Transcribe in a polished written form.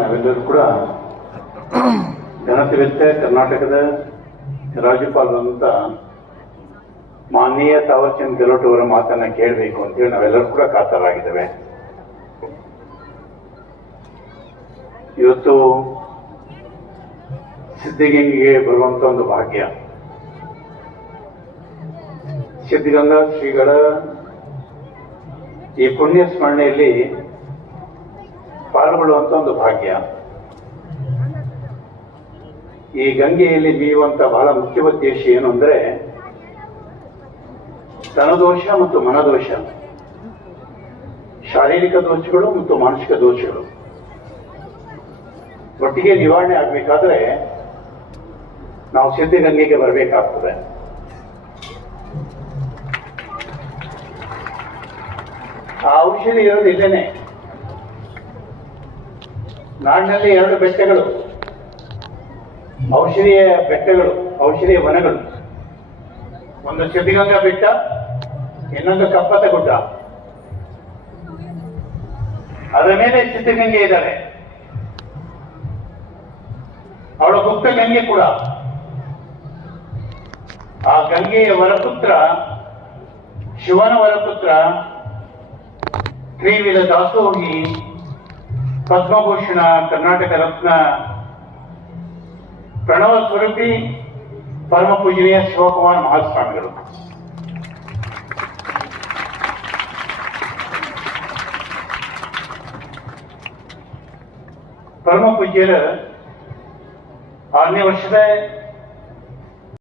ನಾವೆಲ್ಲರೂ ಕೂಡ ಘನತೆವೆತ್ತ ಕರ್ನಾಟಕದ ರಾಜ್ಯಪಾಲರಂತ ಮಾನನೀಯ ತಾವರ್ಚಂದ್ ಗೆಹ್ಲೋಟ್ ಅವರ ಮಾತನ್ನ ಕೇಳಬೇಕು ಅಂತೇಳಿ ನಾವೆಲ್ಲರೂ ಕೂಡ ಕಾತರಾಗಿದ್ದೇವೆ. ಇವತ್ತು ಸಿದ್ಧಗಂಗೆಗೆ ಬರುವಂತ ಒಂದು ಭಾಗ್ಯ, ಸಿದ್ಧಗಂಗಾ ಶ್ರೀಗಳ ಈ ಪುಣ್ಯ ಸ್ಮರಣೆಯಲ್ಲಿ ಪಾಲ್ಗೊಳ್ಳುವಂತ ಒಂದು ಭಾಗ್ಯ. ಈ ಗಂಗೆಯಲ್ಲಿ ಮೀಯುವಂತ ಬಹಳ ಮುಖ್ಯ ಉದ್ದೇಶ ಏನು ಅಂದ್ರೆ ಧನದೋಷ ಮತ್ತು ಮನದೋಷ, ಶಾರೀರಿಕ ದೋಷಗಳು ಮತ್ತು ಮಾನಸಿಕ ದೋಷಗಳು ಒಟ್ಟಿಗೆ ನಿವಾರಣೆ ಆಗ್ಬೇಕಾದ್ರೆ ನಾವು ಸಿದ್ಧಗಂಗೆಗೆ ಬರಬೇಕಾಗ್ತದೆ. ಆ ಔಷಧಿ ಇರೋದು ಇಲ್ಲೇನೆ, ನಾಡಿನಲ್ಲಿ 2 ಬೆಟ್ಟಗಳು, ಔಷಧಿಯ ಬೆಟ್ಟಗಳು, ಔಷಧಿಯ ವನಗಳು. ಒಂದು ಸಿದ್ಧಗಂಗಾ ಬೆಟ್ಟ, ಇನ್ನೊಂದು ಕಪ್ಪತ್ತ ಗುಡ್ಡ. ಅದರ ಮೇಲೆ ಸಿದ್ಧಗಂಗೆ ಇದ್ದಾಳೆ, ಅವಳ ಗುಪ್ತ ಗಂಗೆ ಕೂಡ. ಆ ಗಂಗೆಯ ವರಪುತ್ರ, ಶಿವನ ವರಪುತ್ರ, ತ್ರಿವಿಧ ದಾಸೋಹಿ, ಪದ್ಮಭೂಷಣ, ಕರ್ನಾಟಕ ರತ್ನ, ಪ್ರಣವ ಸ್ವರೂಪಿ ಪರಮ ಪೂಜನೀಯ ಶಿವಕುಮಾರ ಮಹಾಸ್ವಾಮಿಗಳು. ಪರಮ ಪೂಜ್ಯರ 6ನೇ ವರ್ಷದ